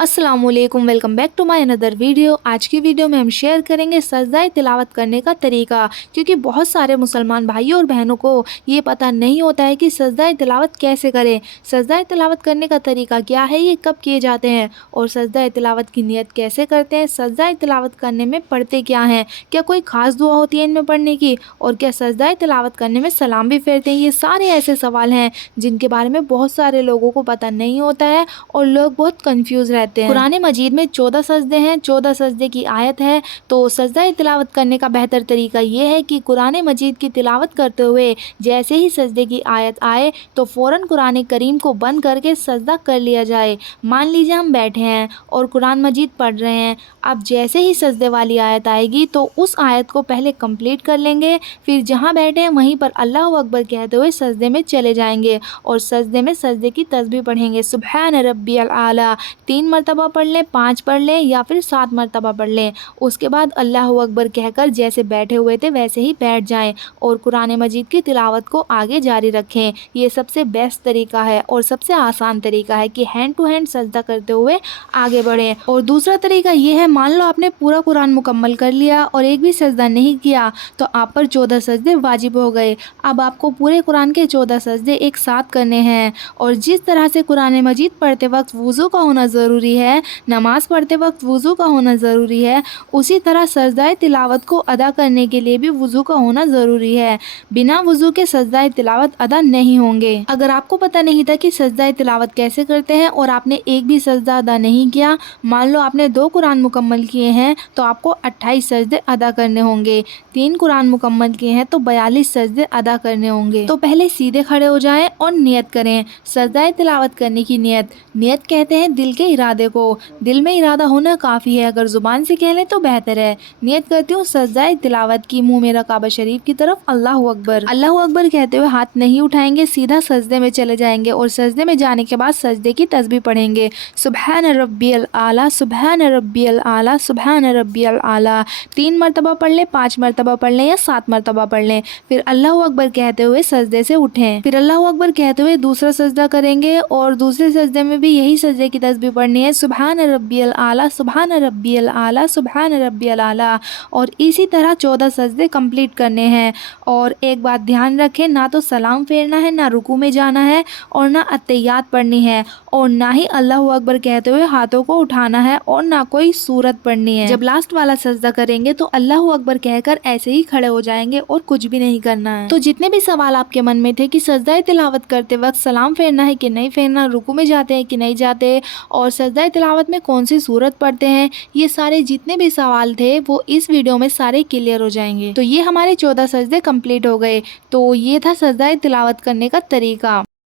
अस्सलाम वालेकुम, welcome back to my another video. आज की वीडियो में हम शेयर करेंगे सजदा तिलावत करने का तरीका, क्योंकि बहुत सारे मुसलमान भाइयों और बहनों को ये पता नहीं होता है कि सजदा तिलावत कैसे करें, सजदा तिलावत करने का तरीका क्या है, ये कब किए जाते हैं और सजदा तिलावत की नियत कैसे करते हैं, सजदा तिलावत करने में पढ़ते क्या हैं, क्या कोई ख़ास दुआ होती है इनमें पढ़ने की, और क्या सजदा तिलावत करने में सलाम भी फेरते हैं। ये सारे ऐसे सवाल हैं जिनके बारे में बहुत सारे लोगों को पता नहीं होता है और लोग बहुत कंफ्यूज रहते हैं। कुरान मजीद में 14 सजदे हैं, 14 सजदे की आयत है। तो सजदा तिलावत करने का बेहतर तरीका ये है कि कुरान मजीद की तिलावत करते हुए जैसे ही सजदे की आयत आए तो फ़ौरन कुरान करीम को बंद करके सजदा कर लिया जाए। मान लीजिए हम बैठे हैं और कुरान मजीद पढ़ रहे हैं, अब जैसे ही सजदे वाली आयत आएगी तो उस आयत को पहले कंप्लीट कर लेंगे, फिर जहाँ बैठे हैं वहीं पर अल्लाह अकबर कहते हुए सजदे में चले जाएंगे और सजदे में सजदे की तस्बीह पढ़ेंगे। सुबहान रब्बियल आला 3 मरतबा पढ़ लें, 5 पढ़ लें या फिर 7 मरतबा पढ़ लें। उसके बाद अल्लाह अकबर कहकर जैसे बैठे हुए थे वैसे ही बैठ जाएं और कुरान मजीद की तिलावत को आगे जारी रखें। ये सबसे बेस्ट तरीका है और सबसे आसान तरीका है कि हैंड टू हैंड सजदा करते हुए आगे बढ़ें। और दूसरा तरीका ये है, मान लो आपने पूरा कुरान मुकम्मल कर लिया और एक भी सजदा नहीं किया तो आप पर 14 सजदे वाजिब हो गए। अब आपको पूरे कुरान के 14 सजदे एक साथ करने हैं और जिस तरह से कुरान मजीद पढ़ते वक्त वज़ू का होना ज़रूरी है, नमाज़ पढ़ते वक्त वज़ू का होना ज़रूरी है, उसी तरह सजदा तिलावत को अदा करने के लिए भी वज़ू का होना ज़रूरी है। बिना वज़ू के सजदा तिलावत अदा नहीं होंगे। अगर आपको पता नहीं था कि सजदा तिलावत कैसे करते हैं और आपने एक भी सजदा अदा नहीं किया, मान लो आपने 2 कुरान मुकम्मल किए हैं तो आपको 28 सजदे अदा करने होंगे, 3 कुरान मुकम्मल किए हैं तो 42 सजदे अदा करने होंगे। तो पहले सीधे खड़े हो जाएं और नियत करें। सजदा तिलावत करने की नियत कहते हैं दिल के इरादे को। दिल में इरादा होना काफ़ी है, अगर ज़ुबान से कह लें तो बेहतर है। नियत करती हूँ सजदा तिलावत की, मुँह मेरा काबा शरीफ की तरफ, अल्लाह अकबर। अल्लाह अकबर कहते हुए हाथ नहीं उठाएंगे, सीधा सजदे में चले जाएंगे और सजदे में जाने के बाद सजदे की तस्बीह पढ़ेंगे। सुबहान रब्बियल आला, सुबहान रब्बियल आला, सुबहान रब्बियल आला 3 मरतबा पढ़ लें, 5 मरतबा पढ़ लें या 7 मरतबा पढ़ लें। फिर अल्लाह अकबर कहते हुए सजदे से उठें। फिर अल्लाह अकबर कहते हुए दूसरा सजदा करेंगे और दूसरे सजदे में भी यही सजदे की तस्बीह पढ़नी है, सुबहान रब्बियल आला, सुबहान रब्बियल आला, सुबहान रब्बियल आला। और इसी तरह 14 सजदे कंप्लीट करने हैं। और एक बात ध्यान रखें, ना तो सलाम फेरना है, ना रुकू में जाना है और ना अत्तहियात पढ़नी है और ना ही अल्लाह अकबर कहते हुए हाथों को उठाना है और ना कोई सूरत पढ़नी है। जब लास्ट वाला सजदा करेंगे तो अल्लाह अकबर कहकर ऐसे ही खड़े हो जाएंगे और कुछ भी नहीं करना है। तो जितने भी सवाल आपके मन में थे कि सजदा तिलावत करते वक्त सलाम फेरना है कि नहीं फेरना, रुकू में जाते हैं कि नहीं जाते और सजदा तिलावत में कौन सी सूरत पढ़ते हैं, ये सारे जितने भी सवाल थे वो इस वीडियो में सारे क्लियर हो जाएंगे। तो ये हमारे 14 सजदे कंप्लीट हो गए। तो ये था सजदा तिलावत करने का तरीका।